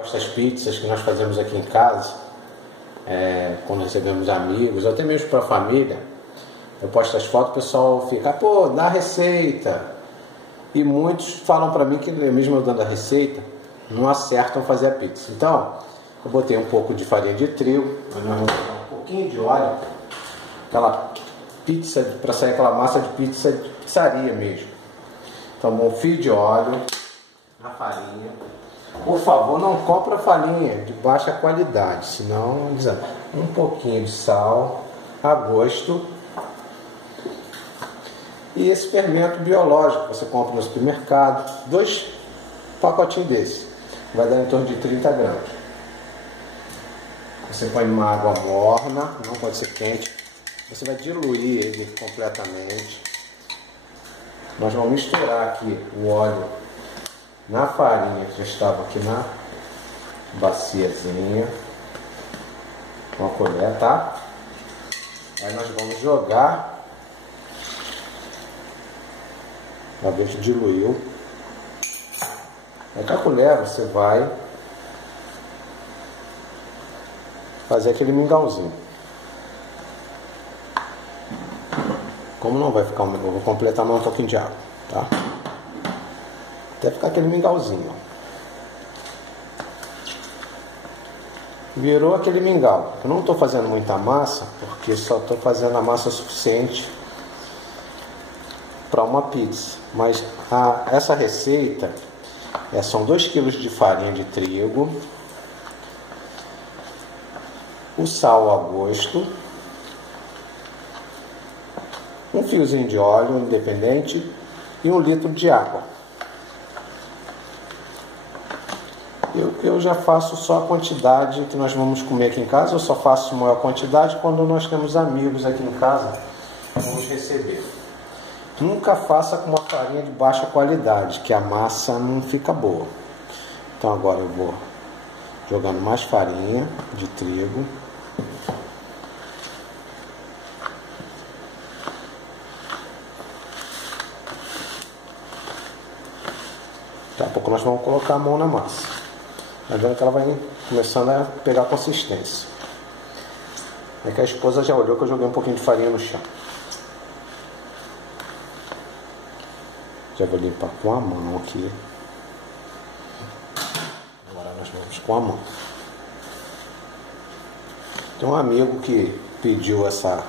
As pizzas que nós fazemos aqui em casa, quando recebemos amigos, até mesmo para a família, eu posto as fotos, o pessoal fica, pô, dá a receita. E muitos falam para mim que mesmo eu dando a receita, não acertam fazer a pizza. Então, eu botei um pouco de farinha de trigo, um pouquinho de óleo, aquela pizza, para sair aquela massa de pizza de pizzaria mesmo. Então, um fio de óleo na farinha. Por favor, não compra farinha de baixa qualidade, senão um pouquinho de sal a gosto. E esse fermento biológico que você compra no supermercado, 2 pacotinhos desse, vai dar em torno de 30 gramas. Você põe numa água morna, não pode ser quente. Você vai diluir ele completamente. Nós vamos misturar aqui o óleo na farinha que já estava aqui na baciazinha, com a colher, tá? Aí nós vamos jogar. Uma vez que diluiu, aí com a colher você vai fazer aquele mingauzinho. Como não vai ficar, eu vou completar mais um pouquinho de água, tá? Até ficar aquele mingauzinho. Virou aquele mingau. Eu não estou fazendo muita massa, porque só estou fazendo a massa suficiente para uma pizza. Mas essa receita são 2 kg de farinha de trigo, o sal a gosto, um fiozinho de óleo independente e 1 litro de água. Eu já faço só a quantidade que nós vamos comer aqui em casa. Eu só faço maior quantidade quando nós temos amigos aqui em casa, vamos receber. Nunca faça com uma farinha de baixa qualidade, que a massa não fica boa. Então agora eu vou jogando mais farinha de trigo. Daqui a pouco nós vamos colocar a mão na massa. Tá vendo que ela vai começando a pegar consistência. É que a esposa já olhou que eu joguei um pouquinho de farinha no chão. Já vou limpar com a mão aqui. Agora nós vamos com a mão. Tem um amigo que pediu essa